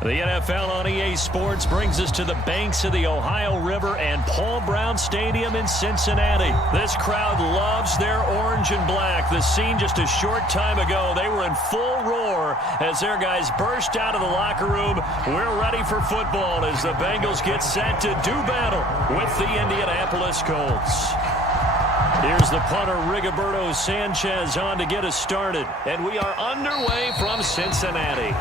The NFL on EA Sports brings us to the banks of the Ohio River and Paul Brown Stadium in Cincinnati. This crowd loves their orange and black. The scene just a short time ago, they were in full roar as their guys burst out of the locker room. We're ready for football as the Bengals get set to do battle with the Indianapolis Colts. Here's the punter, Rigoberto Sanchez, on to get us started. And we are underway from Cincinnati.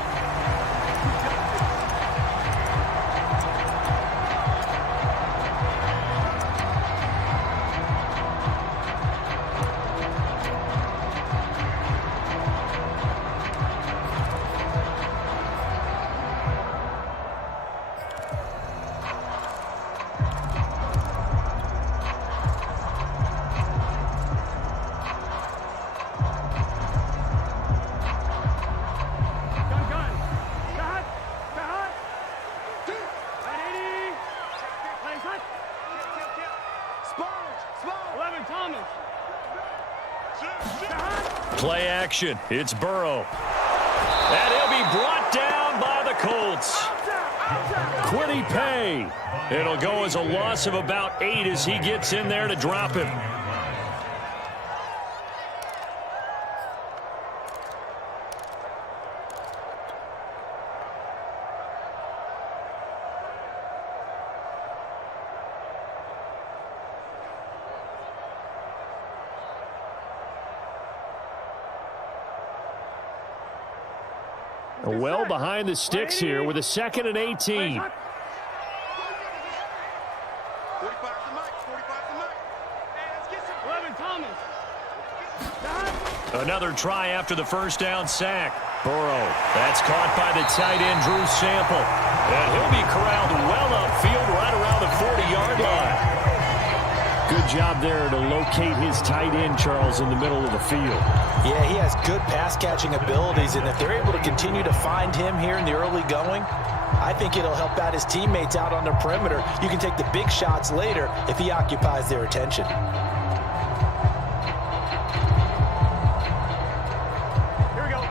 Play action. It's Burrow. And he'll be brought down by the Colts. Quiddy Pay. It'll go as a loss of about 8 as he gets in there to drop him. Well behind the sticks here with a 2nd and 18. Another try after the first down sack. Burrow, that's caught by the tight end Drew Sample. And he'll be corralled well upfield right around the 40-yard line. Good job there to locate his tight end, Charles, in the middle of the field. Yeah, he has good pass-catching abilities, and if they're able to continue to find him here in the early going, I think it'll help out his teammates out on the perimeter. You can take the big shots later if he occupies their attention. Here we go.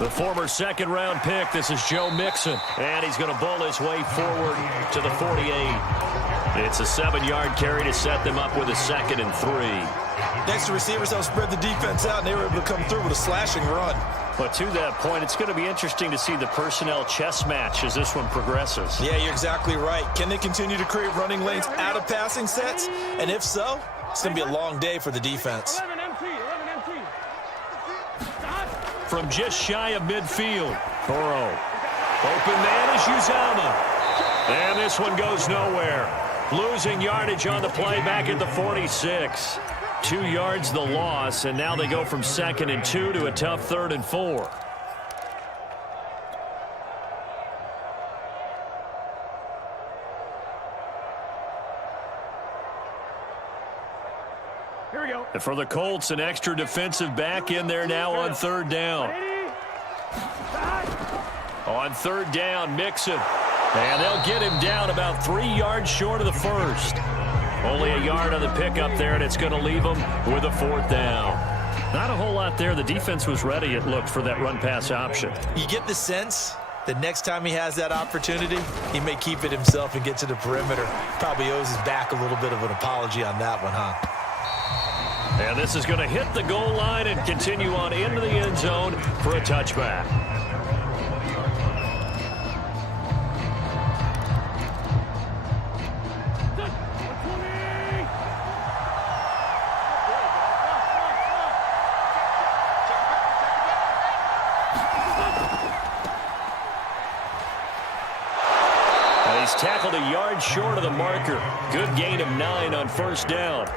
The former second-round pick, this is Joe Mixon. And he's going to bowl his way forward to the 48. It's a 7-yard carry to set them up with a 2nd and 3. Next, the receivers helped spread the defense out, and they were able to come through with a slashing run. But to that point, it's going to be interesting to see the personnel chess match as this one progresses. Yeah, you're exactly right. Can they continue to create running lanes out of passing sets? And if so, it's going to be a long day for the defense. 11 MT. From just shy of midfield, Burrow. Open man is Uzama. And this one goes nowhere. Losing yardage on the play back at the 46. 2 yards the loss, and now they go from 2nd and 2 to a tough 3rd and 4. Here we go. And for the Colts, an extra defensive back in there now on 3rd down. On 3rd down, Mixon. And they'll get him down about 3 yards short of the first. Only a yard on the pickup there, and it's going to leave him with a 4th down. Not a whole lot there. The defense was ready, it looked, for that run-pass option. You get the sense that next time he has that opportunity, he may keep it himself and get to the perimeter. Probably owes his back a little bit of an apology on that one, huh? And this is going to hit the goal line and continue on into the end zone for a touchback. He's tackled a yard short of the marker. Good gain of 9 on 1st down.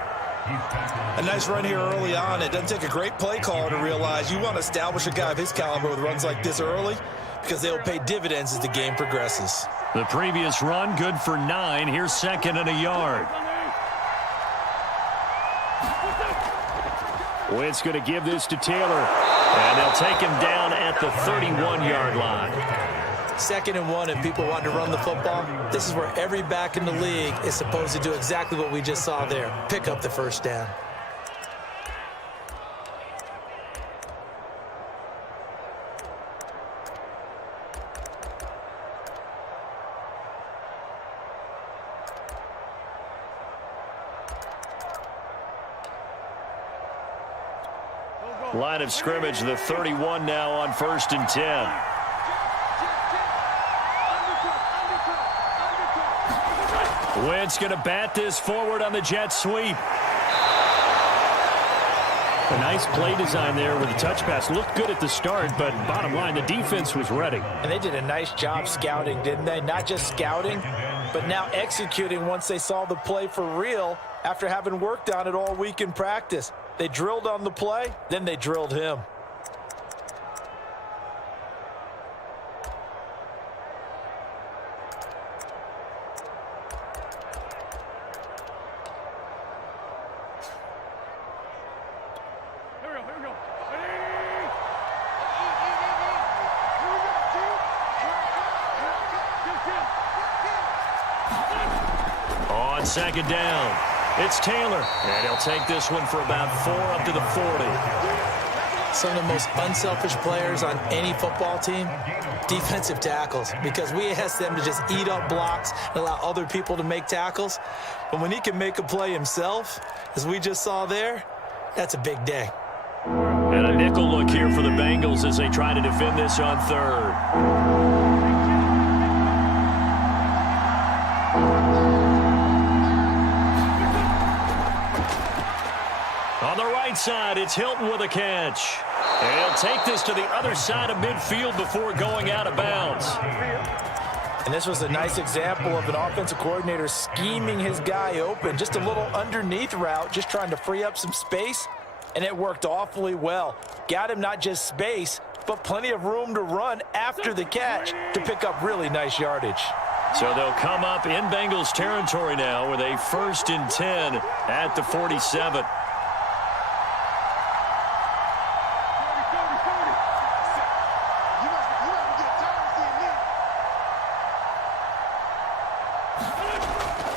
A nice run here early on. It doesn't take a great play caller to realize you want to establish a guy of his caliber with runs like this early because they'll pay dividends as the game progresses. The previous run, good for 9. Here's 2nd and a yard. Wentz going to give this to Taylor. And they'll take him down at the 31-yard line. 2nd and 1, and people want to run the football. This is where every back in the league is supposed to do exactly what we just saw there. Pick up the 1st down. Line of scrimmage, the 31 now on 1st and 10. Wentz going to bat this forward on the jet sweep. A nice play design there with the touch pass. Looked good at the start, but bottom line, the defense was ready. And they did a nice job scouting, didn't they? Not just scouting, but now executing once they saw the play for real after having worked on it all week in practice. They drilled on the play, then they drilled him. On 2nd down, it's Taylor, and he'll take this one for about 4 up to the 40. Some of the most unselfish players on any football team, defensive tackles, because we ask them to just eat up blocks and allow other people to make tackles. But when he can make a play himself, as we just saw there, that's a big day. And a nickel look here for the Bengals as they try to defend this on 3rd. On the right side, it's Hilton with a catch. And he'll take this to the other side of midfield before going out of bounds. And this was a nice example of an offensive coordinator scheming his guy open. Just a little underneath route, just trying to free up some space. And it worked awfully well. Got him not just space, but plenty of room to run after the catch to pick up really nice yardage. So they'll come up in Bengals territory now with a 1st and 10 at the 47.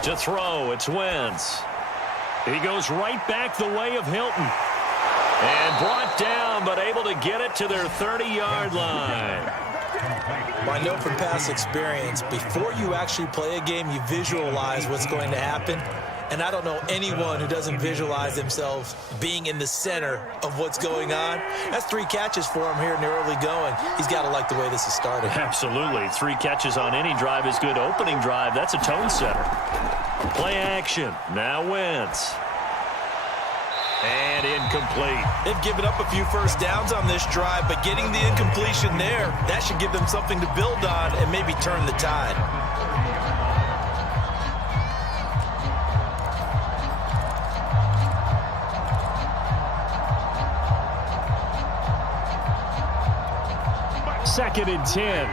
To throw, it's Wentz. He goes right back the way of Hilton. And brought down, but able to get it to their 30-yard line. Well, I know from past experience, before you actually play a game, you visualize what's going to happen. And I don't know anyone who doesn't visualize themselves being in the center of what's going on. That's 3 catches for him here in the early going. He's got to like the way this is started. Absolutely. 3 catches on any drive is good. Opening drive, that's a tone setter. Play action. Now Wentz. And incomplete. They've given up a few first downs on this drive, but getting the incompletion there, that should give them something to build on and maybe turn the tide. Second and 10.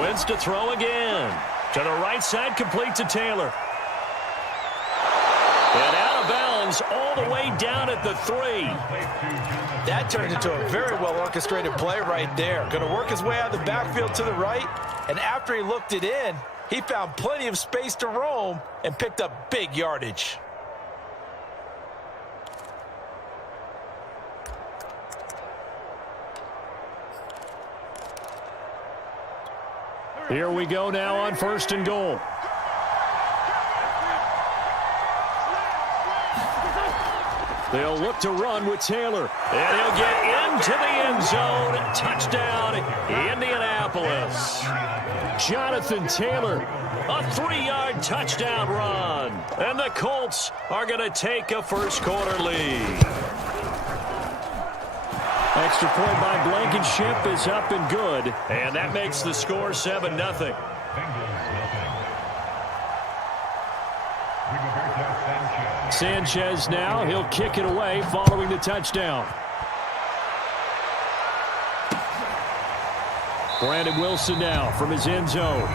Wentz to throw again. To the right side, complete to Taylor. And out of bounds all the way down at the 3. That turned into a very well-orchestrated play right there. Going to work his way out of the backfield to the right. And after he looked it in, he found plenty of space to roam and picked up big yardage. Here we go now on 1st and goal. They'll look to run with Taylor. And he'll get into the end zone. Touchdown, Indianapolis. Jonathan Taylor, a 3-yard touchdown run. And the Colts are going to take a first-quarter lead. Extra point by Blankenship is up and good. And that makes the score 7-0. Sanchez now, he'll kick it away following the touchdown. Brandon Wilson now from his end zone.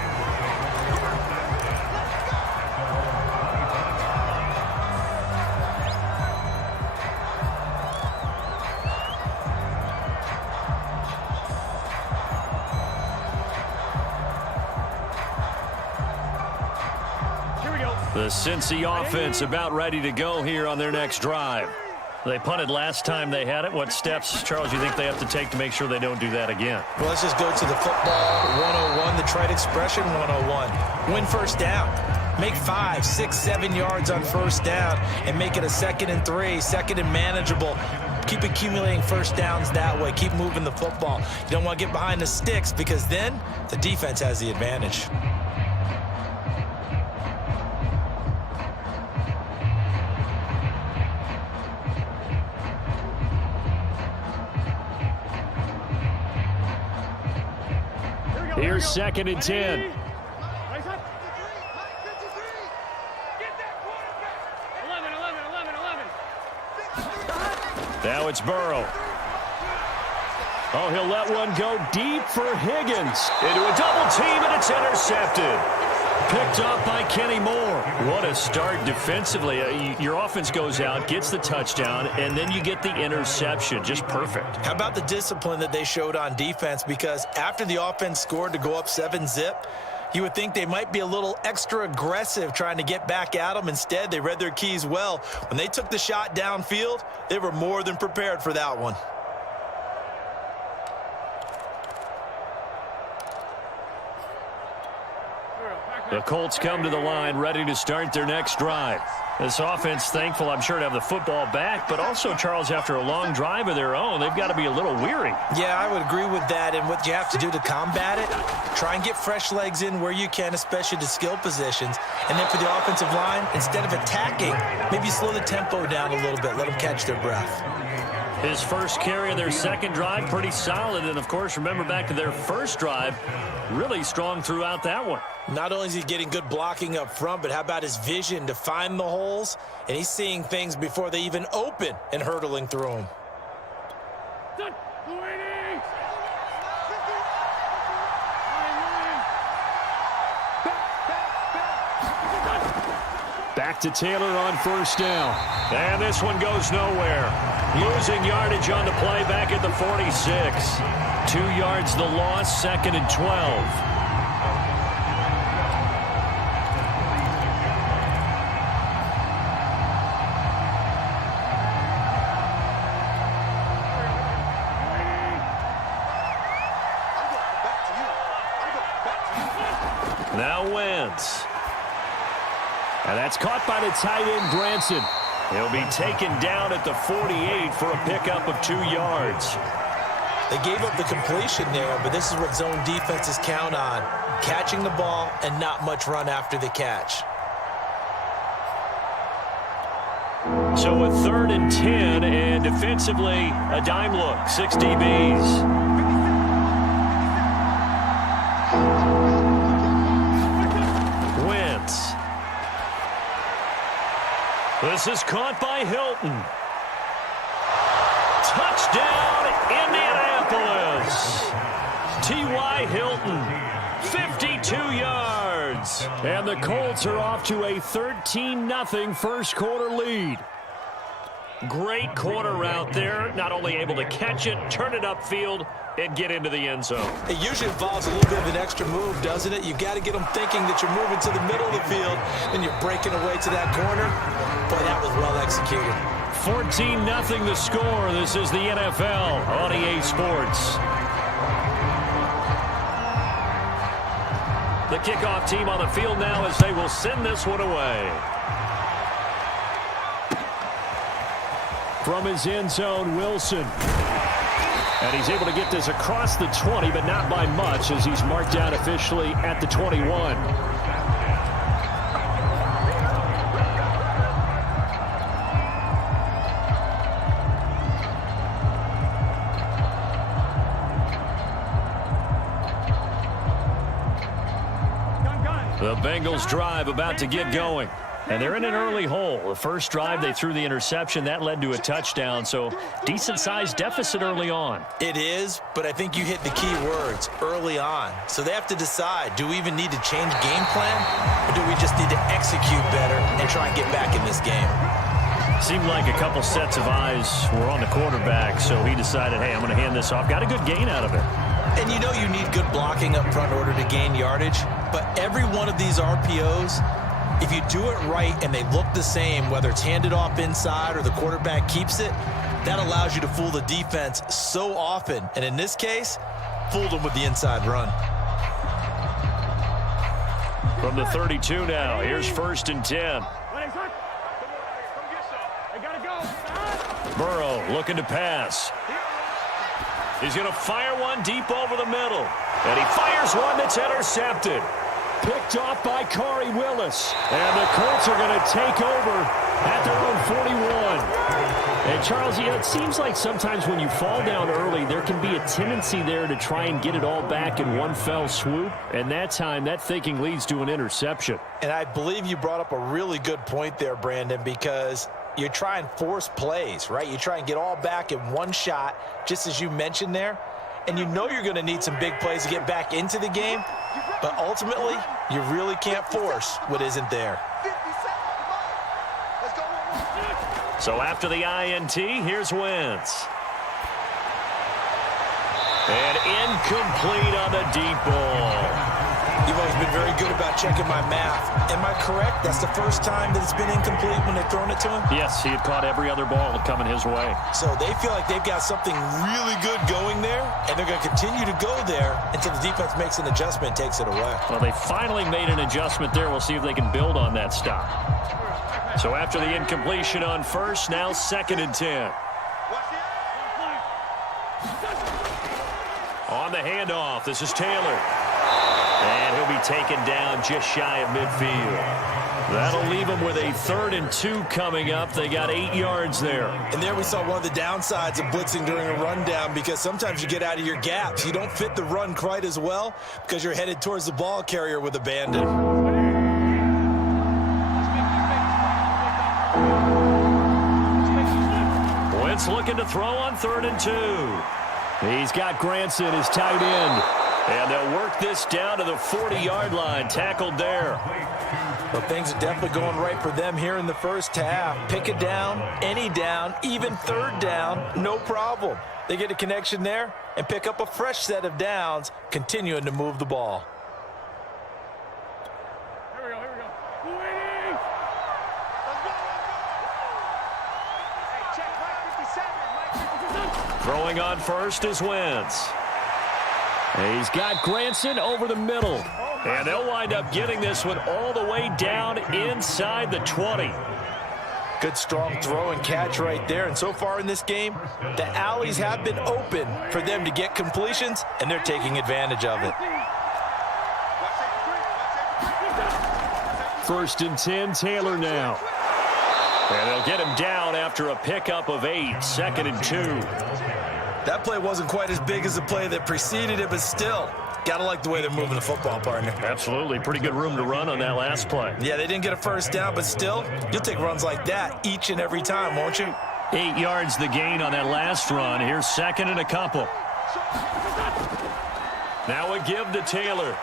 The Cincy offense about ready to go here on their next drive. They punted last time they had it. What steps, Charles, you think they have to take to make sure they don't do that again? Well, let's just go to the football 101, the trite expression 101. Win first down. Make 5, 6, 7 yards on first down and make it a 2nd and 3, 2nd and manageable. Keep accumulating first downs that way. Keep moving the football. You don't want to get behind the sticks because then the defense has the advantage. Here's 2nd and 10. Now it's Burrow. Oh, he'll let one go deep for Higgins. Into a double team, and it's intercepted. Picked off by Kenny Moore. What a start defensively. Your offense goes out, gets the touchdown, and then you get the interception. Just perfect. How about the discipline that they showed on defense? Because after the offense scored to go up 7-zip, you would think they might be a little extra aggressive trying to get back at them. Instead, they read their keys well. When they took the shot downfield, they were more than prepared for that one. The Colts come to the line ready to start their next drive. This offense thankful, I'm sure, to have the football back, but also, Charles, after a long drive of their own, they've got to be a little weary. Yeah, I would agree with that, and what you have to do to combat it, try and get fresh legs in where you can, especially the skill positions, and then for the offensive line, instead of attacking, maybe slow the tempo down a little bit, let them catch their breath. His first carry of their second drive, pretty solid, and of course, remember back to their first drive, really strong throughout that one. Not only is he getting good blocking up front, but how about his vision to find the holes? And he's seeing things before they even open and hurdling through them. Back to Taylor on first down. And this one goes nowhere. Losing yardage on the play back at the 46. 2 yards the loss, 2nd and 12. Now Wentz. And that's caught by the tight end, Granson. He'll be taken down at the 48 for a pickup of 2 yards. They gave up the completion there, but this is what zone defenses count on. Catching the ball and not much run after the catch. So a 3rd and 10, and defensively, a dime look. 6 DBs. This is caught by Hilton. Touchdown, Indianapolis. T.Y. Hilton, 52 yards. And the Colts are off to a 13-0 first quarter lead. Great corner route there. Not only able to catch it, turn it upfield, and get into the end zone. It usually involves a little bit of an extra move, doesn't it? You got to get them thinking that you're moving to the middle of the field, and you're breaking away to that corner. Boy, that was well executed. 14-0 the score. This is the NFL on EA Sports. The kickoff team on the field now as they will send this one away. From his end zone, Wilson. And he's able to get this across the 20, but not by much as he's marked down officially at the 21. The Bengals drive about to get going. And they're in an early hole. The first drive, they threw the interception. That led to a touchdown, so decent-sized deficit early on. It is, but I think you hit the key words, early on. So they have to decide, do we even need to change game plan, or do we just need to execute better and try and get back in this game? Seemed like a couple sets of eyes were on the quarterback, so he decided, hey, I'm going to hand this off. Got a good gain out of it. And you know you need good blocking up front in order to gain yardage, but every one of these RPOs If you do it right and they look the same, whether it's handed off inside or the quarterback keeps it, that allows you to fool the defense so often. And in this case, fooled them with the inside run. From the 32 now, here's 1st and 10. Burrow looking to pass. He's going to fire one deep over the middle. And he fires one that's intercepted. Picked off by Corey Willis. And the Colts are going to take over at their own 41. And Charles, it seems like sometimes when you fall down early, there can be a tendency there to try and get it all back in one fell swoop. And that time, that thinking leads to an interception. And I believe you brought up a really good point there, Brandon, because you try and force plays, right? You try and get all back in one shot, just as you mentioned there. And you know you're going to need some big plays to get back into the game. But ultimately, you really can't force what isn't there. So after the INT, here's Wentz. And incomplete on the deep ball. You've always been very good about checking my math. Am I correct? That's the first time that it's been incomplete when they've thrown it to him? Yes, he had caught every other ball coming his way. So they feel like they've got something really good going there, and they're going to continue to go there until the defense makes an adjustment and takes it away. Well, they finally made an adjustment there. We'll see if they can build on that stop. So after the incompletion on 1st, now 2nd and 10. On the handoff, this is Taylor. And he'll be taken down just shy of midfield. That'll leave him with a 3rd and 2 coming up. They got 8 yards there. And there we saw one of the downsides of blitzing during a rundown, because sometimes you get out of your gaps. You don't fit the run quite as well because you're headed towards the ball carrier with abandon. Wentz looking to throw on 3rd and 2. He's got Granson, his tight end. And they'll work this down to the 40-yard line. Tackled there. Well, things are definitely going right for them here in the first half. Pick a down, any down, even 3rd down, no problem. They get a connection there and pick up a fresh set of downs, continuing to move the ball. Here we go. Throwing on 1st is Wentz. He's got Granson over the middle. And they'll wind up getting this one all the way down inside the 20. Good strong throw and catch right there. And so far in this game, the alleys have been open for them to get completions, and they're taking advantage of it. 1st and 10, Taylor now. And they'll get him down after a pickup of 8, 2nd and 2. That play wasn't quite as big as the play that preceded it, but still, gotta like the way they're moving the football, partner. Absolutely. Pretty good room to run on that last play. Yeah, they didn't get a 1st down, but still, you'll take runs like that each and every time, won't you? 8 yards the gain on that last run. Here's 2nd and a couple. Now a give to Taylor.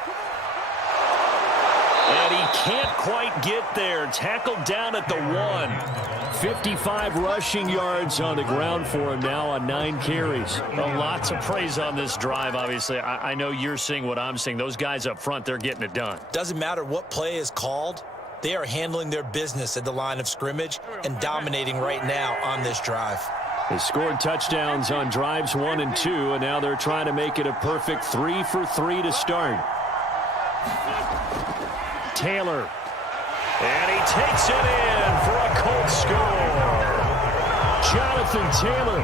And he can't quite get there. Tackled down at the 1. 55 rushing yards on the ground for him now on 9 carries. Well, lots of praise on this drive, obviously. I know you're seeing what I'm seeing. Those guys up front, they're getting it done. Doesn't matter what play is called. They are handling their business at the line of scrimmage and dominating right now on this drive. They scored touchdowns on drives 1 and 2, and now they're trying to make it a perfect 3 for 3 to start. Taylor. And he takes it in for a Colts score. Jonathan Taylor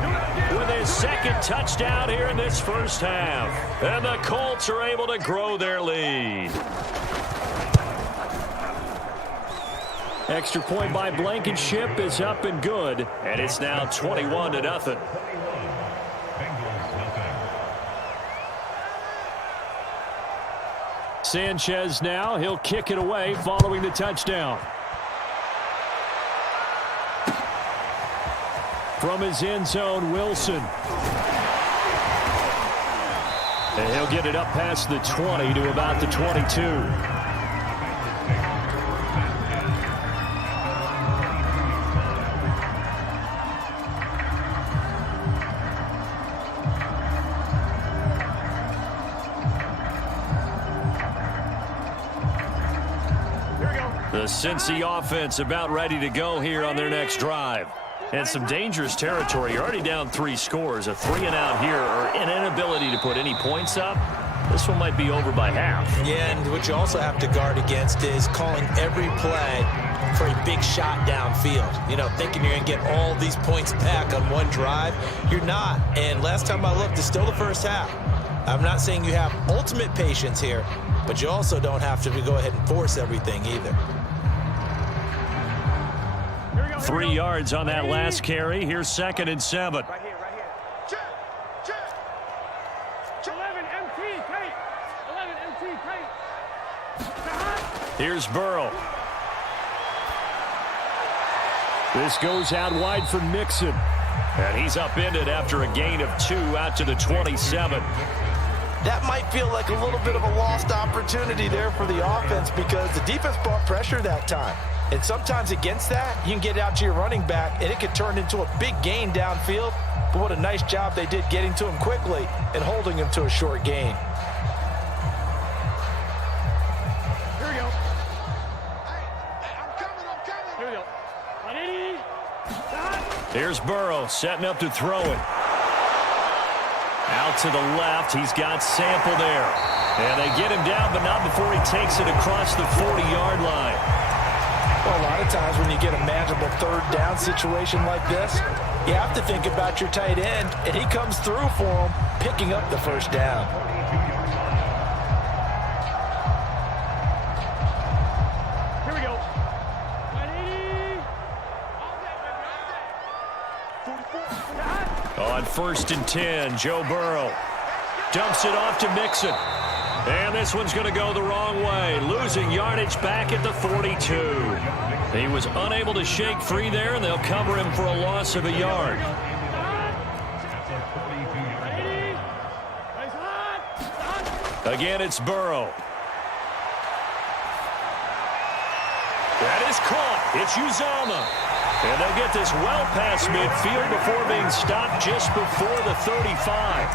with his 2nd touchdown here in this first half. And the Colts are able to grow their lead. Extra point by Blankenship is up and good. And it's now 21-0. Sanchez now, he'll kick it away following the touchdown. From his end zone, Wilson. And he'll get it up past the 20 to about the 22. Here we go. The Cincy offense about ready to go here on their next drive. And some dangerous territory. You're already down 3 scores. A 3-and-out here or an inability to put any points up. This one might be over by half. Yeah, and what you also have to guard against is calling every play for a big shot downfield. You know, thinking you're going to get all these points back on one drive. You're not. And last time I looked, it's still the first half. I'm not saying you have ultimate patience here, but you also don't have to go ahead and force everything either. 3 yards on that last carry. Here's 2nd and 7. Right here, right here. Check, check. 11 MT, tight. 11 MT, tight. Here's Burrow. This goes out wide for Mixon. And he's upended after a gain of 2 out to the 27. That might feel like a little bit of a lost opportunity there for the offense because the defense brought pressure that time. And sometimes against that, you can get out to your running back, and it can turn into a big gain downfield. But what a nice job they did getting to him quickly and holding him to a short gain. Here we go. I'm coming. Here we go. 180. Stop. Here's Burrow setting up to throw it. Out to the left. He's got Sample there. And they get him down, but not before he takes it across the 40-yard line. Well, a lot of times when you get a manageable 3rd down situation like this, you have to think about your tight end, and he comes through for him, picking up the 1st down. Here we go. 180. On 1st and 10, Joe Burrow dumps it off to Mixon. And this one's going to go the wrong way, losing yardage back at the 42. He was unable to shake free there, and they'll cover him for a loss of a yard. Again, it's Burrow. That is caught. It's Uzomah. And they'll get this well past midfield before being stopped just before the 35.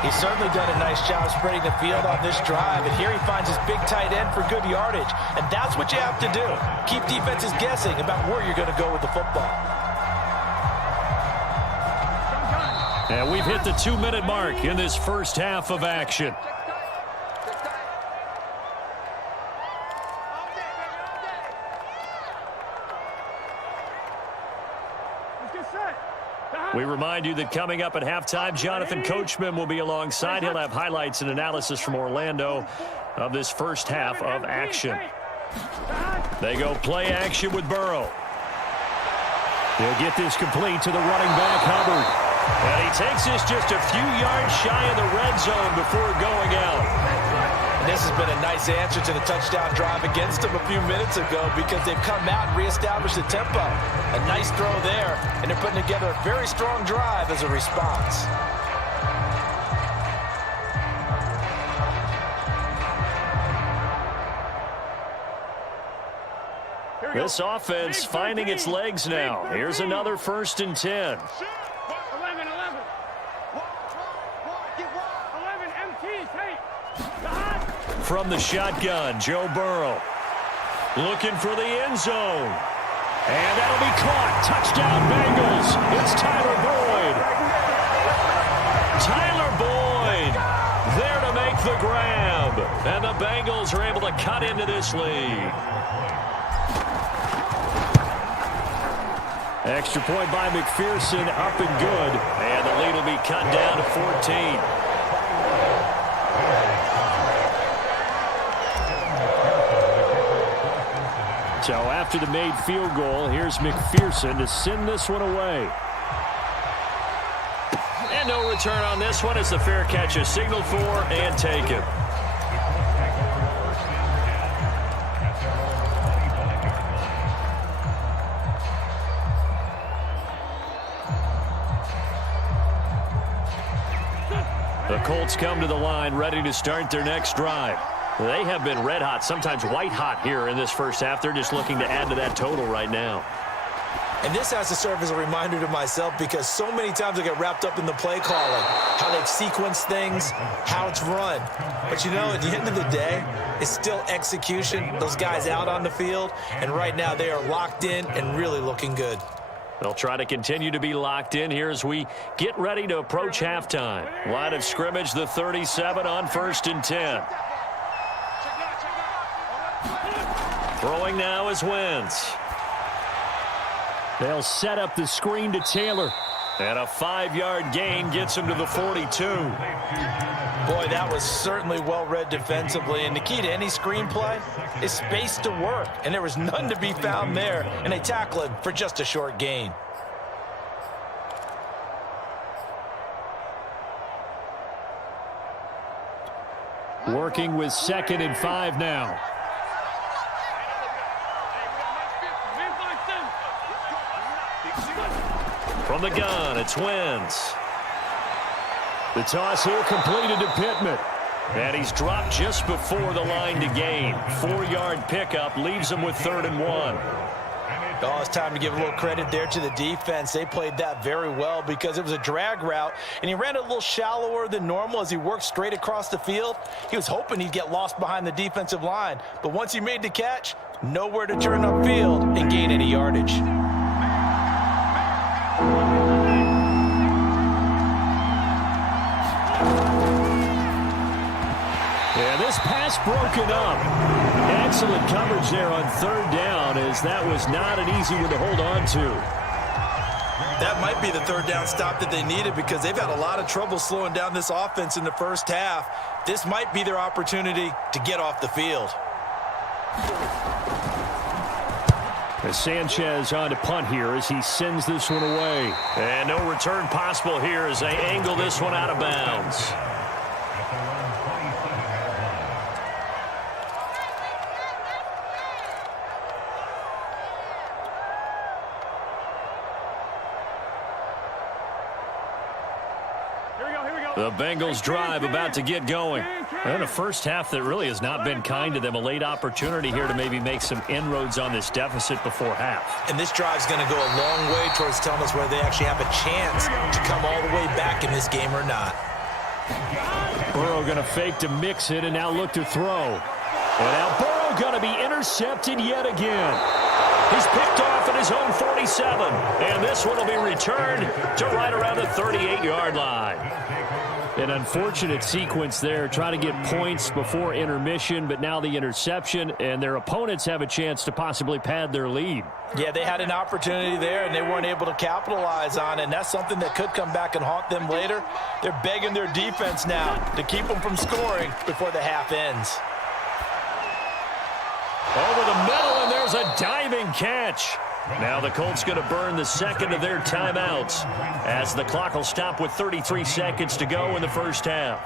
He's certainly done a nice job spreading the field on this drive, and here he finds his big tight end for good yardage. And that's what you have to do. Keep defenses guessing about where you're going to go with the football. And we've hit the 2-minute mark in this first half of action. We remind you that coming up at halftime, Jonathan Coachman will be alongside. He'll have highlights and analysis from Orlando of this first half of action. They go play action with Burrow. He'll get this complete to the running back, Hubbard. And he takes this just a few yards shy of the red zone before going out. And this has been a nice answer to the touchdown drive against them a few minutes ago because they've come out and reestablished the tempo. A nice throw there, and they're putting together a very strong drive as a response. This offense finding its legs now. Here's another 1st and 10. 11. 11 MT, tight. From the shotgun, Joe Burrow looking for the end zone. And that'll be caught. Touchdown, Bengals. It's Tyler Boyd. Tyler Boyd there to make the grab. And the Bengals are able to cut into this lead. Extra point by McPherson, up and good. And the lead will be cut down to 14. So after the made field goal, here's McPherson to send this one away. And no return on this one as the fair catch is signaled for and taken. The Colts come to the line ready to start their next drive. They have been red hot, sometimes white hot here in this first half. They're just looking to add to that total right now. And this has to serve as a reminder to myself because so many times I get wrapped up in the play calling, how they've sequenced things, how it's run. But you know, at the end of the day, it's still execution. Those guys out on the field, and right now they are locked in and really looking good. They'll try to continue to be locked in here as we get ready to approach halftime. Line of scrimmage, the 37 on 1st and 10. Throwing now is Wentz. They'll set up the screen to Taylor. And a 5-yard gain gets him to the 42. Boy, that was certainly well-read defensively. And the key to any screenplay is space to work. And there was none to be found there. And they tackle him for just a short gain. Working with 2nd and 5 now. From the gun, it's Wentz. The toss here completed to Pittman. And he's dropped just before the line to gain. 4-yard pickup leaves him with 3rd and 1. Oh, it's time to give a little credit there to the defense. They played that very well because it was a drag route, and he ran it a little shallower than normal as he worked straight across the field. He was hoping he'd get lost behind the defensive line, but once he made the catch, nowhere to turn upfield and gain any yardage. Yeah, this pass broken up. Excellent coverage there on 3rd down, as that was not an easy one to hold on to. That might be the 3rd down stop that they needed because they've had a lot of trouble slowing down this offense in the first half. This might be their opportunity to get off the field. As Sanchez on to punt here as he sends this one away. And no return possible here as they angle this one out of bounds. The Bengals drive about to get going. And a first half that really has not been kind to them. A late opportunity here to maybe make some inroads on this deficit before half. And this drive's going to go a long way towards telling us whether they actually have a chance to come all the way back in this game or not. Burrow going to fake to mix it and now look to throw. And now Burrow going to be intercepted yet again. He's picked off at his own 47. And this one will be returned to right around the 38-yard line. An unfortunate sequence there, trying to get points before intermission, but now the interception, and their opponents have a chance to possibly pad their lead. Yeah, they had an opportunity there, and they weren't able to capitalize on it, and that's something that could come back and haunt them later. They're begging their defense now to keep them from scoring before the half ends. Over the middle, and there's a diving catch. Now the Colts going to burn the second of their timeouts as the clock will stop with 33 seconds to go in the first half.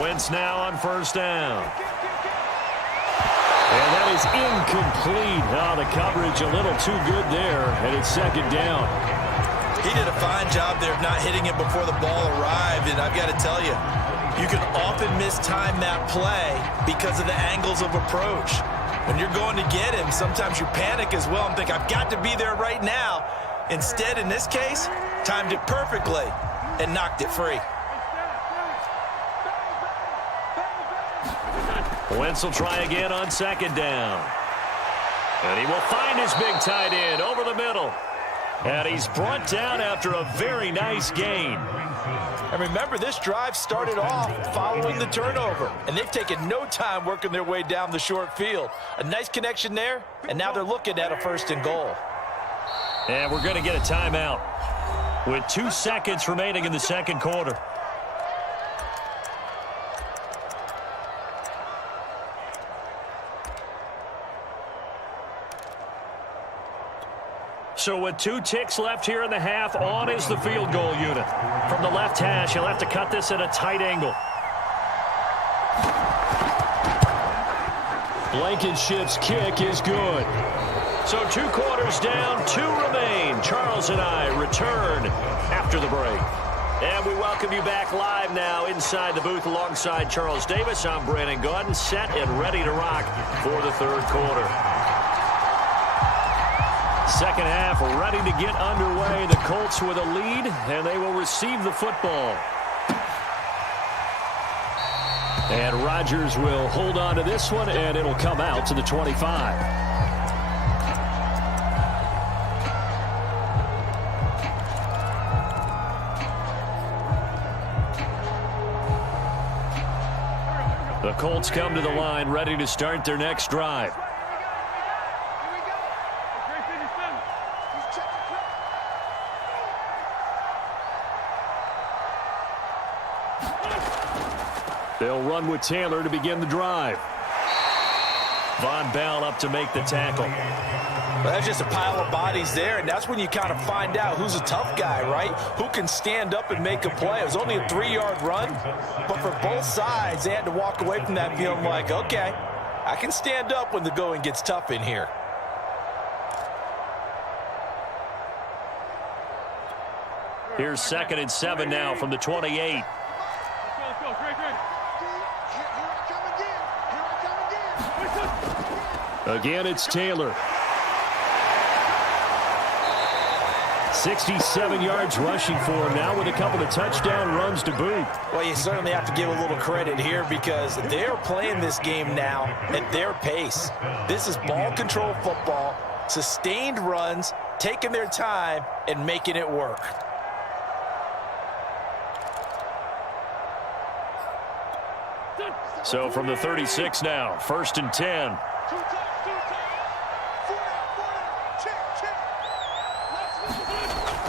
Wentz now on 1st down. And that is incomplete. Oh, the coverage a little too good there, and it's 2nd down. He did a fine job there of not hitting it before the ball arrived, and I've got to tell you, you can often mistime that play because of the angles of approach. When you're going to get him, sometimes you panic as well and think, I've got to be there right now. Instead, in this case, timed it perfectly and knocked it free. Wentz will try again on 2nd down. And he will find his big tight end over the middle. And he's brought down after a very nice gain. And remember, this drive started off following the turnover. And they've taken no time working their way down the short field. A nice connection there, and now they're looking at a 1st and goal. And we're going to get a timeout with 2 seconds remaining in the 2nd quarter. So with 2 ticks left here in the half, on is the field goal unit. From the left hash, he'll have to cut this at a tight angle. Blankenship's kick is good. So 2 quarters down, 2 remain. Charles and I return after the break. And we welcome you back live now inside the booth alongside Charles Davis. I'm Brandon Gaudin, set and ready to rock for the third quarter. Second half ready to get underway. The Colts with a lead, and they will receive the football. And Rodgers will hold on to this one, and it'll come out to the 25. The Colts come to the line, ready to start their next drive. They'll run with Taylor to begin the drive. Von Bell up to make the tackle. Well, that's just a pile of bodies there, and that's when you kind of find out who's a tough guy, right? Who can stand up and make a play. It was only a 3-yard run, but for both sides, they had to walk away from that feeling like, okay, I can stand up when the going gets tough in here. Here's 2nd and 7 now from the 28. Again, it's Taylor. 67 yards rushing for him now with a couple of touchdown runs to boot. Well, you certainly have to give a little credit here because they're playing this game now at their pace. This is ball control football, sustained runs, taking their time and making it work. So from the 36 now, 1st and 10.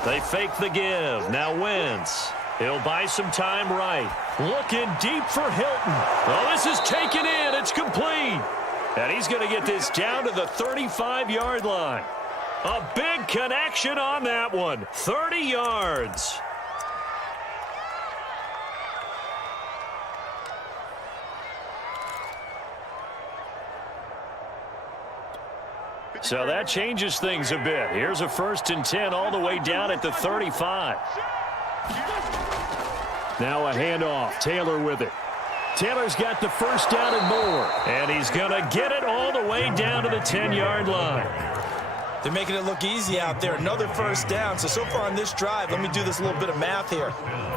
They fake the give. Now Wentz. He'll buy some time right. Looking deep for Hilton. Oh, this is taken in. It's complete. And he's going to get this down to the 35-yard line. A big connection on that one. 30 yards. So that changes things a bit. Here's a 1st and 10 all the way down at the 35. Now a handoff. Taylor with it. Taylor's got the first down and more. And he's going to get it all the way down to the 10-yard line. They're making it look easy out there. Another first down. So far on this drive, let me do this little bit of math here.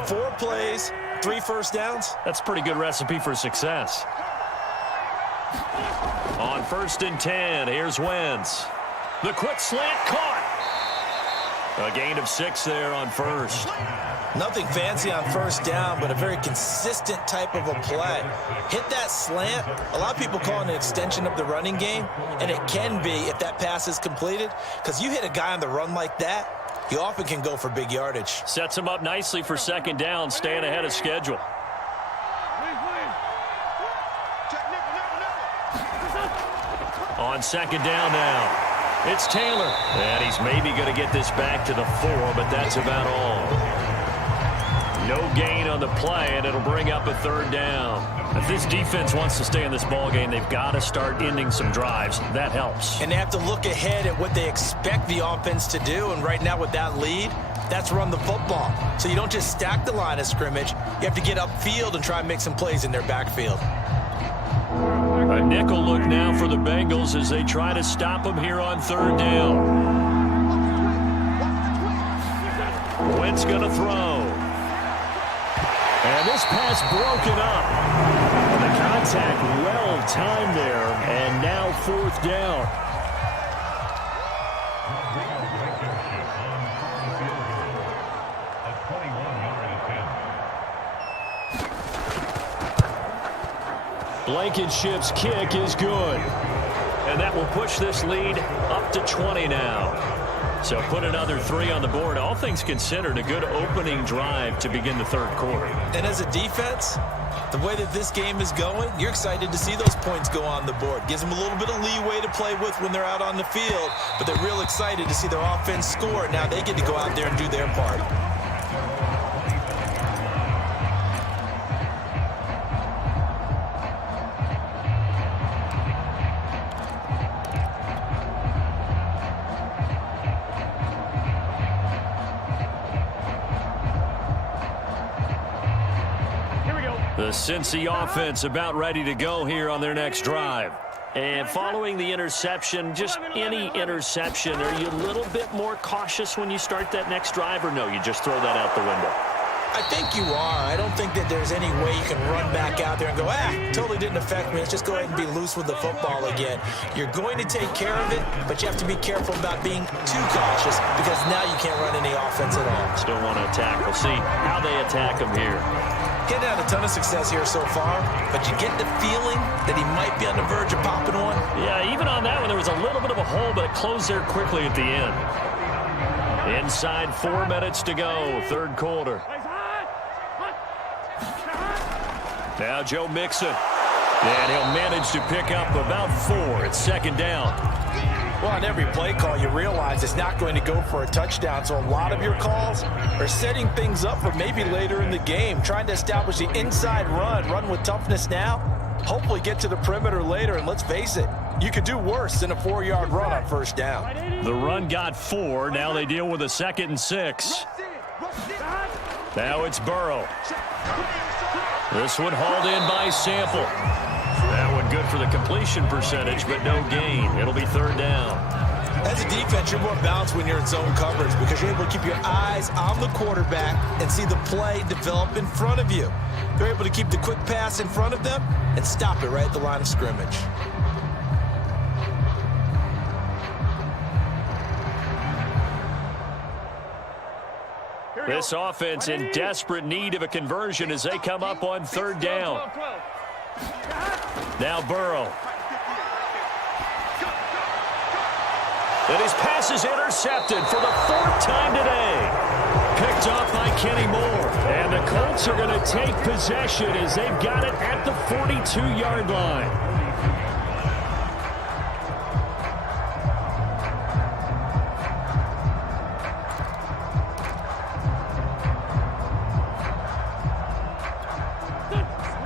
4 plays, 3 first downs. That's a pretty good recipe for success. On 1st and 10, here's Wentz. The quick slant caught. A gain of 6 there on 1st. Nothing fancy on 1st down, but a very consistent type of a play. Hit that slant. A lot of people call it an extension of the running game, and it can be if that pass is completed, because you hit a guy on the run like that, he often can go for big yardage. Sets him up nicely for 2nd down, staying ahead of schedule. On 2nd down now. It's Taylor. And he's maybe going to get this back to the 4, but that's about all. No gain on the play, and it'll bring up a 3rd down. If this defense wants to stay in this ballgame, they've got to start ending some drives. That helps. And they have to look ahead at what they expect the offense to do, and right now with that lead, that's run the football. So you don't just stack the line of scrimmage. You have to get upfield and try and make some plays in their backfield. A nickel look now for the Bengals as they try to stop him here on 3rd down. Wentz going to throw. And this pass broken up. The contact well timed there, and now 4th down. Blankenship's kick is good. And that will push this lead up to 20 now. So put another 3 on the board. All things considered, a good opening drive to begin the 3rd quarter. And as a defense, the way that this game is going, you're excited to see those points go on the board. Gives them a little bit of leeway to play with when they're out on the field, but they're real excited to see their offense score. Now they get to go out there and do their part. The Cincy offense about ready to go here on their next drive. And following the interception, just any interception, are you a little bit more cautious when you start that next drive, or no, you just throw that out the window? I think you are. I don't think that there's any way you can run back out there and go, totally didn't affect me. Let's just go ahead and be loose with the football again. You're going to take care of it, but you have to be careful about being too cautious because now you can't run any offense at all. Still want to attack. We'll see how they attack him here. Getting had a ton of success here so far, but you get the feeling that he might be on the verge of popping one. Yeah, even on that one, there was a little bit of a hole, but it closed there quickly at the end. Inside 4 minutes to go, third quarter. Now Joe Mixon. And he'll manage to pick up about 4. It's second down. Well, on every play call, you realize it's not going to go for a touchdown. So a lot of your calls are setting things up for maybe later in the game, trying to establish the inside run with toughness now, hopefully get to the perimeter later. And let's face it, you could do worse than a 4-yard run on first down. The run got 4. Now they deal with a 2nd and 6. Now it's Burrow. This one hauled in by Sample. That one good for the completion percentage, but no gain. It'll be third down. As a defense, you're more balanced when you're in zone coverage because you're able to keep your eyes on the quarterback and see the play develop in front of you. They're able to keep the quick pass in front of them and stop it right at the line of scrimmage. This offense in desperate need of a conversion as they come up on third down. Now Burrow. And his pass is intercepted for the 4th time today. Picked off by Kenny Moore. And the Colts are going to take possession as they've got it at the 42-yard line.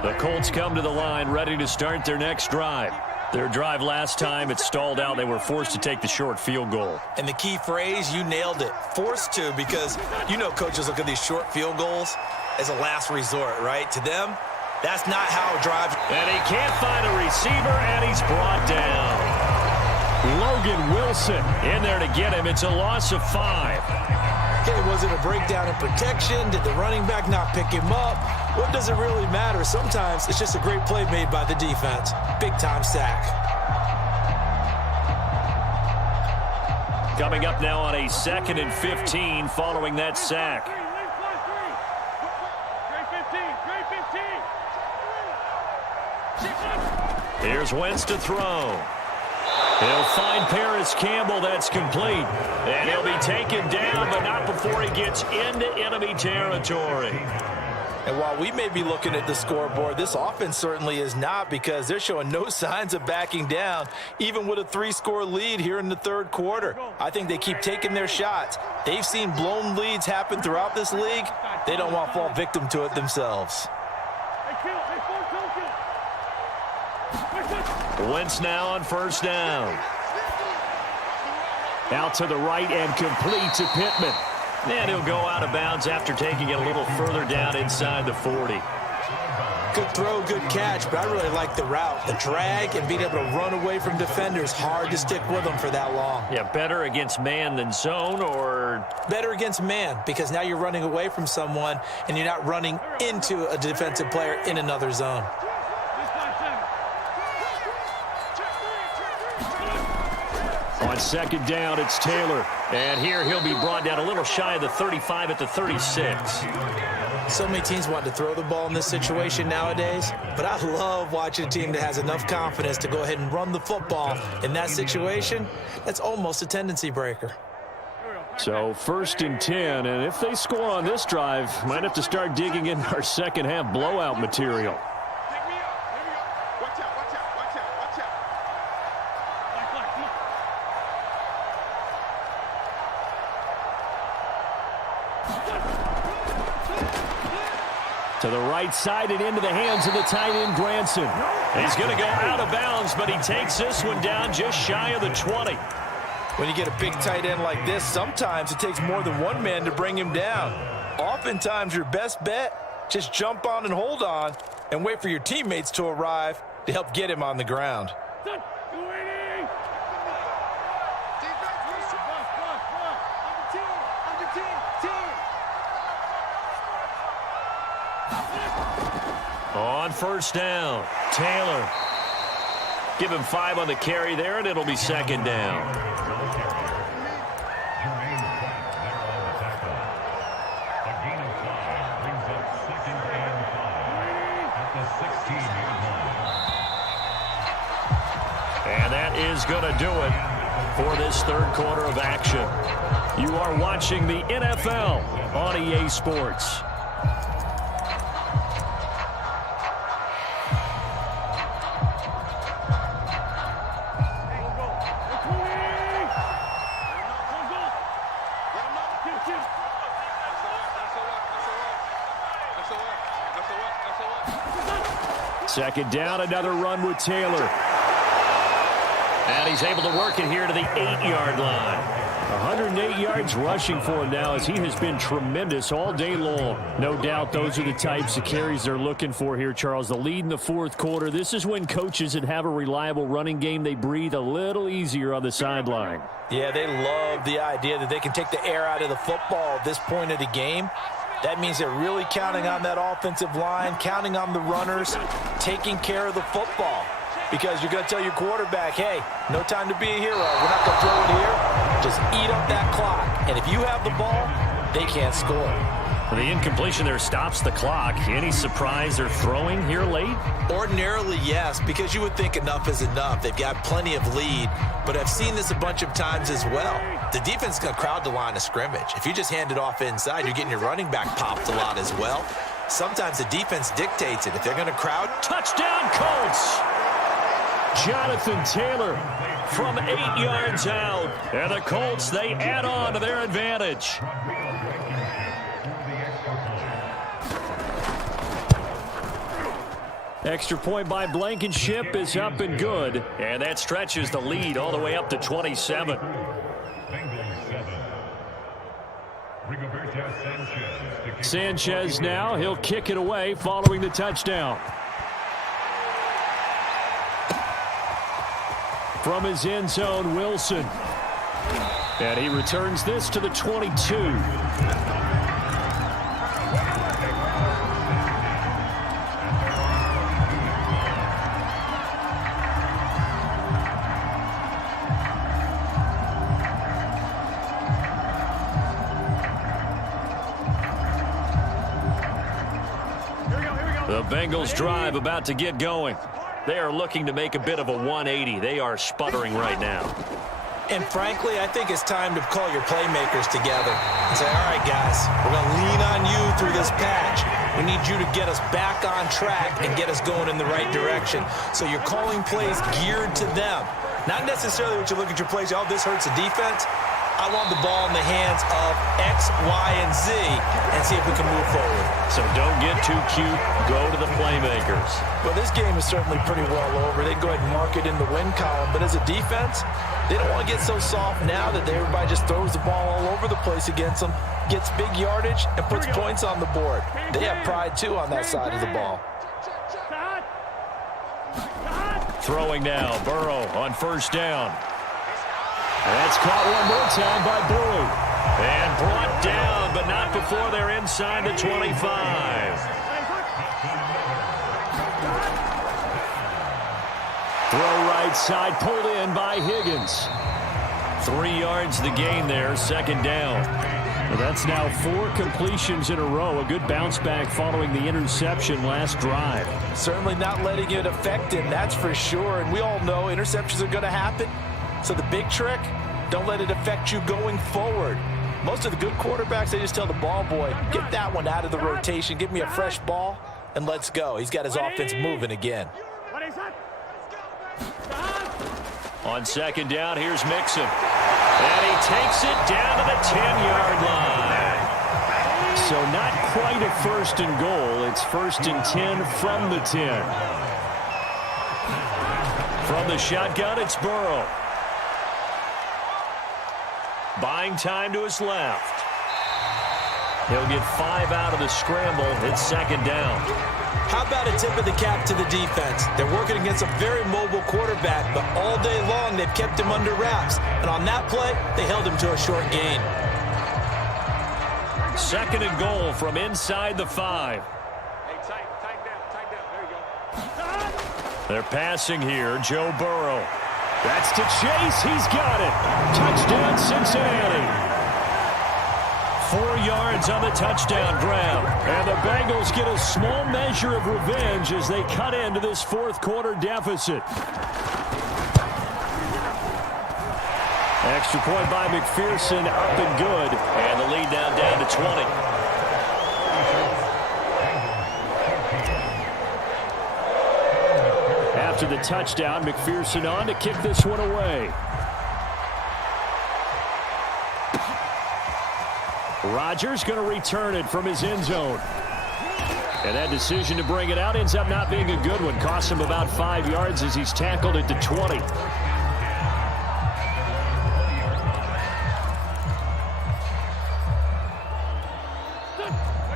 The Colts come to the line ready to start their next drive. Their drive last time, it stalled out. They were forced to take the short field goal. And the key phrase, you nailed it. Forced to, because you know coaches look at these short field goals as a last resort, right? To them, that's not how a drive. And he can't find a receiver, and he's brought down. Logan Wilson in there to get him. It's a loss of 5. Okay, was it a breakdown in protection? Did the running back not pick him up? What does it really matter? Sometimes it's just a great play made by the defense. Big-time sack. Coming up now on a 2nd and 15 following that sack. Here's Wentz to throw. He'll find Paris Campbell. That's complete. And he'll be taken down, but not before he gets into enemy territory. And while we may be looking at the scoreboard, this offense certainly is not, because they're showing no signs of backing down, even with a 3-score lead here in the third quarter. I think they keep taking their shots. They've seen blown leads happen throughout this league. They don't want to fall victim to it themselves. Wentz now on first down. Out to the right and complete to Pittman. And he'll go out of bounds after taking it a little further down inside the 40. Good throw, good catch, but I really like the route. The drag and being able to run away from defenders. Hard to stick with them for that long. Yeah, better against man than zone, or? Better against man, because now you're running away from someone and you're not running into a defensive player in another zone. On second down, it's Taylor. And here he'll be brought down a little shy of the 35 at the 36. So many teams want to throw the ball in this situation nowadays, but I love watching a team that has enough confidence to go ahead and run the football in that situation. That's almost a tendency breaker. So 1st and 10, and if they score on this drive, might have to start digging in our second half blowout material. To the right side and into the hands of the tight end, Granson. He's going to go out of bounds, but he takes this one down just shy of the 20. When you get a big tight end like this, sometimes it takes more than one man to bring him down. Oftentimes, your best bet, just jump on and hold on and wait for your teammates to arrive to help get him on the ground. On first down, Taylor. Give him 5 on the carry there, and it'll be second down. And that is going to do it for this third quarter of action. You are watching the NFL on EA Sports. Second down, another run with Taylor. And he's able to work it here to the 8-yard line. 108 yards rushing for him now as he has been tremendous all day long. No doubt those are the types of carries they're looking for here, Charles. The lead in the fourth quarter. This is when coaches that have a reliable running game, they breathe a little easier on the sideline. Yeah, they love the idea that they can take the air out of the football at this point of the game. That means they're really counting on that offensive line, counting on the runners, taking care of the football. Because you're going to tell your quarterback, hey, no time to be a hero. We're not going to throw it here. Just eat up that clock. And if you have the ball, they can't score. The incompletion there stops the clock. Any surprise they're throwing here late? Ordinarily, yes, because you would think enough is enough. They've got plenty of lead. But I've seen this a bunch of times as well. The defense is going to crowd the line of scrimmage. If you just hand it off inside, you're getting your running back popped a lot as well. Sometimes the defense dictates it. If they're going to crowd. Touchdown, Colts! Jonathan Taylor from 8 yards out. And the Colts, they add on to their advantage. Extra point by Blankenship is up and good. And that stretches the lead all the way up to 27. Sanchez now, he'll kick it away following the touchdown. From his end zone, Wilson. And he returns this to the 22. The Bengals drive about to get going. They are looking to make a bit of a 180. They are sputtering right now. And frankly, I think it's time to call your playmakers together and say, all right, guys, we're going to lean on you through this patch. We need you to get us back on track and get us going in the right direction. So you're calling plays geared to them. Not necessarily what you look at your plays, oh, this hurts the defense. I want the ball in the hands of X, Y, and Z and see if we can move forward. So don't get too cute. Go to the playmakers. Well, this game is certainly pretty well over. They can go ahead and mark it in the win column. But as a defense, they don't want to get so soft now that everybody just throws the ball all over the place against them, gets big yardage, and puts points on the board. They have pride, too, on that side of the ball. Throwing now, Burrow on first down. That's caught one more time by Brew. And brought down, but not before they're inside the 25. Throw right side, pulled in by Higgins. 3 yards the gain there, second down. Well, that's now 4 completions in a row. A good bounce back following the interception last drive. Certainly not letting it affect him, that's for sure. And we all know interceptions are going to happen. So the big trick, don't let it affect you going forward. Most of the good quarterbacks, they just tell the ball boy, get that one out of the rotation, give me a fresh ball, and let's go. He's got his offense moving again. On second down, here's Mixon. And he takes it down to the 10-yard line. So not quite a first and goal. It's first and 10 from the 10. From the shotgun, it's Burrow. Buying time to his left. He'll get 5 out of the scramble. It's second down. How about a tip of the cap to the defense? They're working against a very mobile quarterback, but all day long they've kept him under wraps. And on that play, they held him to a short gain. Second and goal from inside the 5. Hey, tight down. There you go. They're passing here. Joe Burrow. That's to Chase. He's got it. Touchdown, Cincinnati. 4 yards on the touchdown grab. And the Bengals get a small measure of revenge as they cut into this fourth quarter deficit. Extra point by McPherson, up and good. And the lead now down to 20. After the touchdown, McPherson on to kick this one away. Rodgers going to return it from his end zone. And that decision to bring it out ends up not being a good one. Costs him about 5 yards as he's tackled it to 20.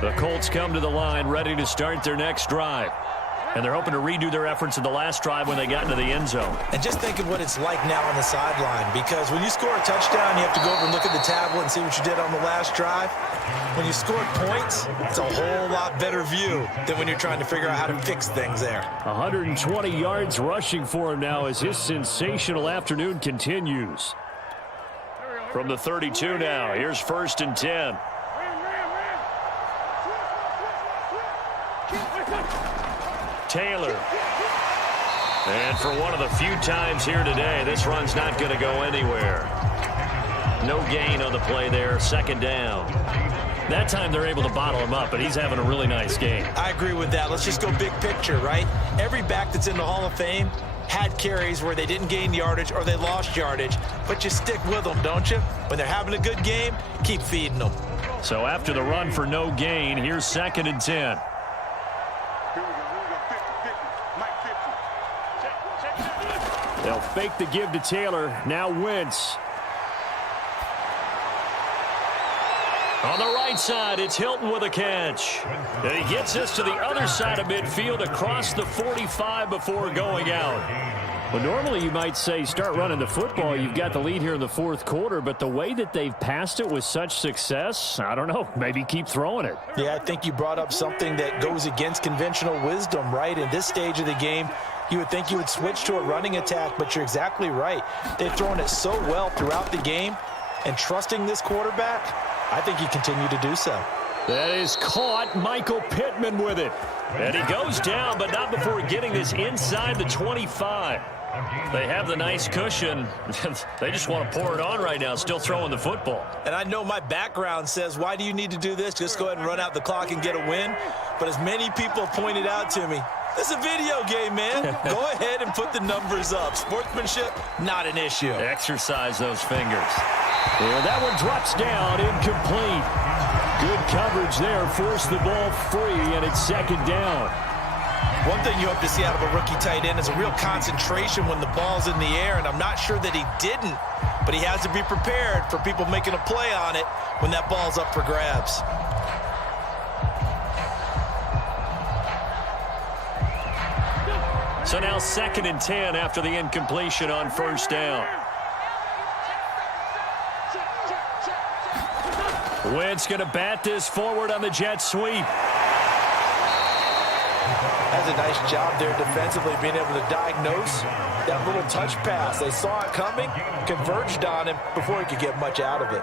The Colts come to the line ready to start their next drive. And they're hoping to redo their efforts in the last drive when they got into the end zone. And just think of what it's like now on the sideline, because when you score a touchdown, you have to go over and look at the tablet and see what you did on the last drive. When you scored points, it's a whole lot better view than when you're trying to figure out how to fix things there. 120 yards rushing for him now as his sensational afternoon continues. From the 32 now, here's 1st and 10. Taylor. And for one of the few times here today, this run's not going to go anywhere. No gain on the play there, second down. That time they're able to bottle him up, but he's having a really nice game. I agree with that. Let's just go big picture, right? Every back that's in the Hall of Fame had carries where they didn't gain yardage or they lost yardage, but you stick with them, don't you? When they're having a good game, keep feeding them. So after the run for no gain, here's 2nd and 10. They'll fake the give to Taylor. Now Wentz. On the right side, it's Hilton with a catch. And he gets us to the other side of midfield across the 45 before going out. Well, normally you might say start running the football. You've got the lead here in the fourth quarter, but the way that they've passed it with such success, I don't know, maybe keep throwing it. Yeah, I think you brought up something that goes against conventional wisdom, right? In this stage of the game, you would think you would switch to a running attack, but you're exactly right. They've thrown it so well throughout the game, and trusting this quarterback, I think you continue to do so. That is caught. Michael Pittman with it. And he goes down, but not before getting this inside the 25. They have the nice cushion. They just want to pour it on right now, still throwing the football. And I know my background says, why do you need to do this? Just go ahead and run out the clock and get a win. But as many people pointed out to me, this is a video game, man. Go ahead and put the numbers up. Sportsmanship, not an issue. Exercise those fingers. Yeah, that one drops down, incomplete. Good coverage there, forced the ball free, and it's second down. One thing you hope to see out of a rookie tight end is a real concentration when the ball's in the air, and I'm not sure that he didn't, but he has to be prepared for people making a play on it when that ball's up for grabs. So now 2nd and 10 after the incompletion on first down. Wentz going to bat this forward on the jet sweep. Has a nice job there defensively, being able to diagnose that little touch pass. They saw it coming, converged on him before he could get much out of it.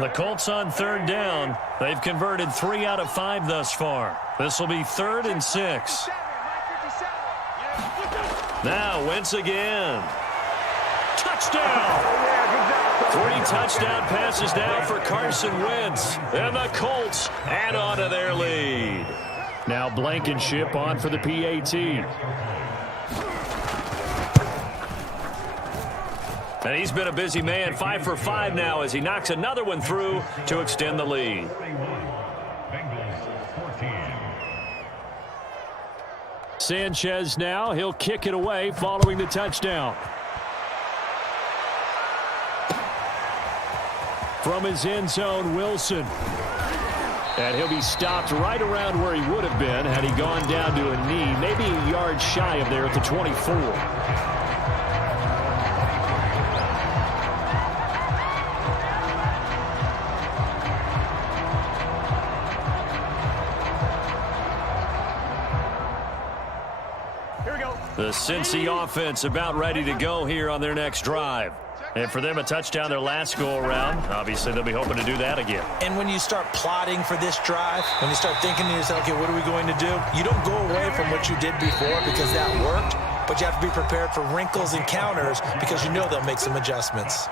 The Colts on third down. They've converted 3 out of 5 thus far. This will be 3rd and 6. Now Wentz again. Touchdown! 3 touchdown passes now for Carson Wentz. And the Colts add on to their lead. Now Blankenship on for the PAT. And he's been a busy man, 5 for 5 now as he knocks another one through to extend the lead. Sanchez now. He'll kick it away following the touchdown. From his end zone, Wilson. And he'll be stopped right around where he would have been had he gone down to a knee, maybe a yard shy of there at the 24. The Cincy offense about ready to go here on their next drive. And for them, a touchdown their last go-around. Obviously, they'll be hoping to do that again. And when you start plotting for this drive, when you start thinking to yourself, okay, what are we going to do? You don't go away from what you did before because that worked, but you have to be prepared for wrinkles and counters because you know they'll make some adjustments.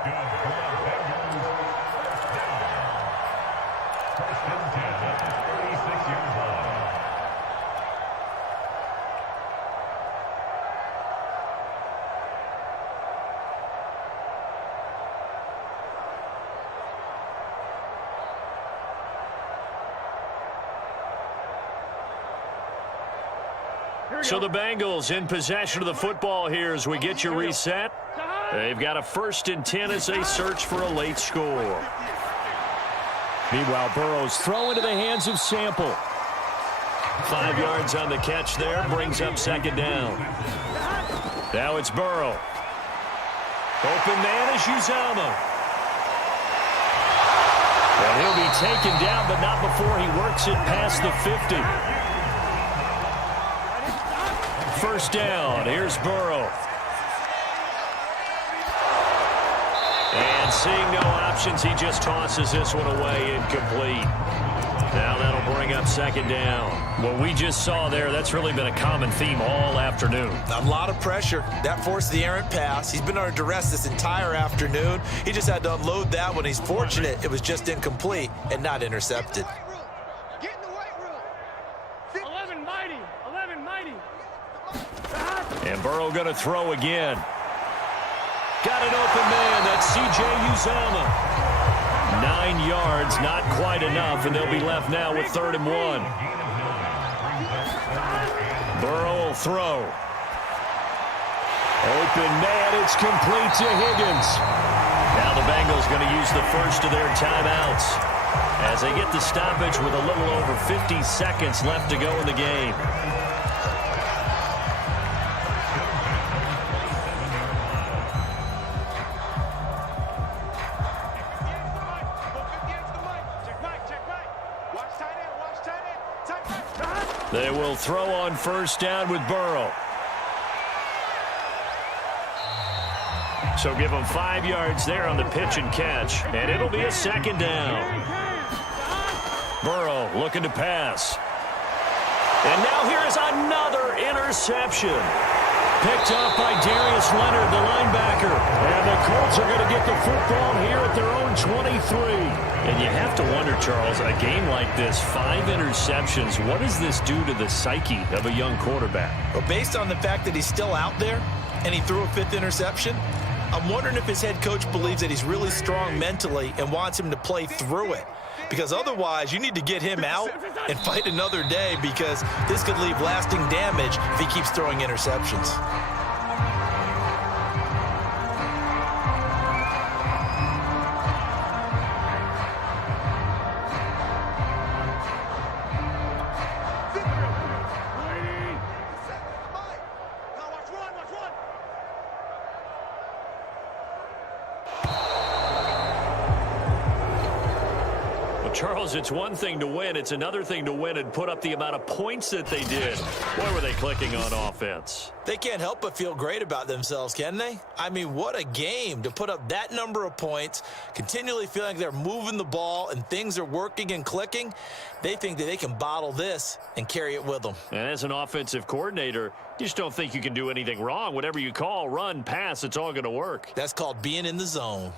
So the Bengals in possession of the football here as we get you reset. They've got a 1st and 10 as they search for a late score. Meanwhile, Burrow's throw into the hands of Sample. 5 yards on the catch there, brings up 2nd down. Now it's Burrow. Open man is Uzama. And he'll be taken down, but not before he works it past the 50. 1st down. Here's Burrow. And seeing no options, he just tosses this one away incomplete. Now that'll bring up 2nd down. What we just saw there, that's really been a common theme all afternoon. A lot of pressure. That forced the errant pass. He's been under duress this entire afternoon. He just had to unload that one. He's fortunate it was just incomplete and not intercepted. Get in the weight room. 11 mighty. 11 mighty. And Burrow going to throw again. Got an open man. That's C.J. Uzama. 9 yards, not quite enough, and they'll be left now with 3rd and 1. Burrow will throw. Open man. It's complete to Higgins. Now the Bengals going to use the first of their timeouts as they get the stoppage with a little over 50 seconds left to go in the game. They will throw on 1st down with Burrow. So give them 5 yards there on the pitch and catch, and it'll be a 2nd down. Burrow looking to pass. And now here is another interception. Picked off by Darius Leonard, the linebacker. And the Colts are going to get the football here at their own 23. And you have to wonder, Charles, a game like this, 5 interceptions, what does this do to the psyche of a young quarterback? Well, based on the fact that he's still out there and he threw a 5th interception, I'm wondering if his head coach believes that he's really strong mentally and wants him to play through it. Because otherwise, you need to get him out and fight another day because this could leave lasting damage if he keeps throwing interceptions. Charles, it's one thing to win. It's another thing to win and put up the amount of points that they did. Boy, were they clicking on offense. They can't help but feel great about themselves, can they? I mean, what a game to put up that number of points, continually feeling like they're moving the ball and things are working and clicking. They think that they can bottle this and carry it with them. And as an offensive coordinator, you just don't think you can do anything wrong. Whatever you call, run, pass, it's all going to work. That's called being in the zone.